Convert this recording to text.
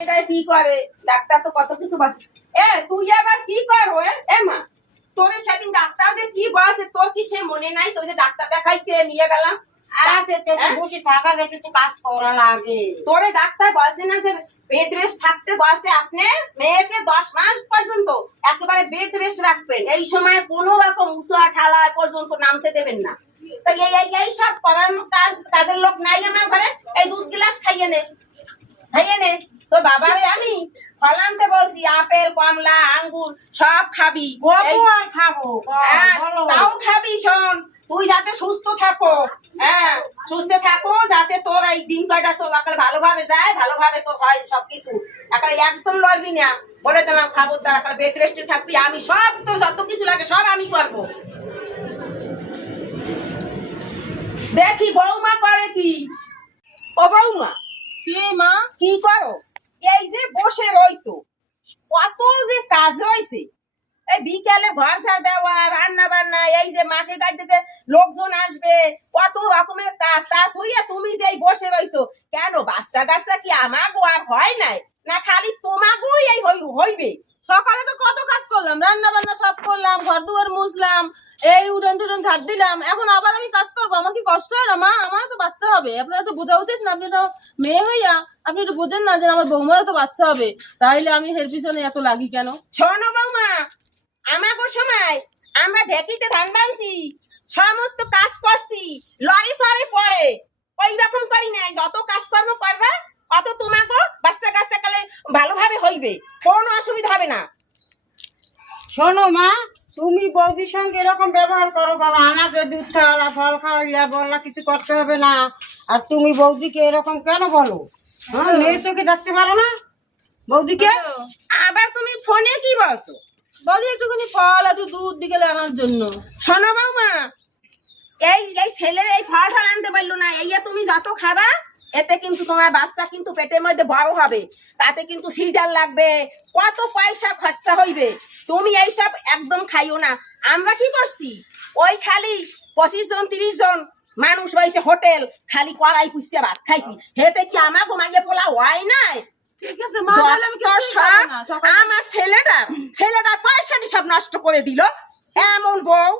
কি করে ডাক্তার তো কত কিছু বলছে। তুই আবার কি করো? মা, তোর সেদিন ডাক্তার যে কি বলছে তোর কি সে মনে নাই? তোর যে ডাক্তার দেখাইতে নিয়ে গেলাম, তোরে ডাক্তার বলছে না যে বেড রেস্ট থাকতে বলছে, আপনি মেয়েকে 10 মাস পর্যন্ত একেবারে বেড রেস্ট রাখবেন, এই সময় কোনো রকম উঁচা ঠালা পর্যন্ত নামতে দেবেন না। তো এই সব করার কাজের লোক নাই আমার ঘরে। এই দুধ গ্লাস খাইয়ে নে তো বাবারে আমি ফল আনতে বলছি, আপেল কমলা আঙ্গুর সব খাবি। তাও খাবি। শোন, তুই যাতে সুস্থ থাকো, সুস্থ থাকো, যাতে তোর এই দিন কয়টা সব ভালোভাবে যায়, ভালোভাবে তোর হয় সবকিছু। একদম লড়বি না, বলে দিলাম। খবরদার, বেড রেস্টে থাকবি। আমি সব তোর যত কিছু লাগে সব আমি করবো। দেখি বৌমা করে কি। ও বৌমা, মা কি করো? এই যে বসে রইছো, কত যে কাজ রয়েছে। এই বিকালে ঘর ঝাড় দেওয়া, রান্না বান্না, এই যে মাঠে গাড়িতে লোকজন আসবে, কত রকমের কাজ। তা তুমি যে বসে রইছো কেন? বাচ্চা গাছটা কি আমাগো আর হয় নাই, না খালি তোমাগোই এই হইবে? সকালে তো কত কাজ করলাম, রান্না বান্না সব করলাম, ঘর দুয়ার মুছলাম, এই উঠোন টুটন ঝাড় দিলাম, এখন আবার আমি কাজ করবো? আমার কি কষ্ট হয় না মা? আমার তো বাচ্চা হবে, আপনার তো বোঝা উচিত না? আপনি তো মেয়ে হইয়া আপনি একটু বোঝেন না যে আমার বৌমারও তো বাচ্চা হবে, তাইলে আমি এর পিছনে এত লাগি কেন? শোনো বৌমা, আমাগো সময় আমরা ঢেকিতে ধান বানছি, সমস্ত কাজ করছি, লরি সরি পরে ওই রকম করি নাই। যত কাজকর্ম করবা অত তোমাকে বাচ্চা কাচ্চা কালে ভালোভাবে হইবে, কোনো অসুবিধা হবে না। শোনো মা, তুমি বৌদির সঙ্গে এরকম ব্যবহার করো, বলো আমাকে দুধ খাওয়ালা, ফল খাওয়াইলা, বললা কিছু করতে হবে না, আর তুমি বৌদিকে এরকম কেন বলো? হ্যাঁ, মেয়ের চোখে দেখতে পারো না বৌদিকে? আবার তুমি ফোনে কি বলছো? বলি একটুখানি ফল একটু দুধ বিকেলে আনার জন্য। শোনো বৌমা, এই ছেলের এই ফল ফল আনতে পারলো না, এই তুমি যত খাবা এতে কিন্তু তোমার বাচ্চা কিন্তু পেটের মধ্যে বড় হবে, তাতে কিন্তু সিজার লাগবে, কত পয়সা খরচা হইবে। তুমি এইসব একদম খাইও না। আমরা কি করছি, ওই খালি 25 জন 30 জন মানুষ হয়েছে, হোটেল খালি কড়াই পুষছে ভাত খাইছি, হেতে কি আমার ঘুমাইয়ে পোলা হয় নাই? ঠিক আছে মা, তাহলে আমি কিছুই খাবো না। আমার ছেলেটা পয়সাটি সব নষ্ট করে দিল। এমন বউ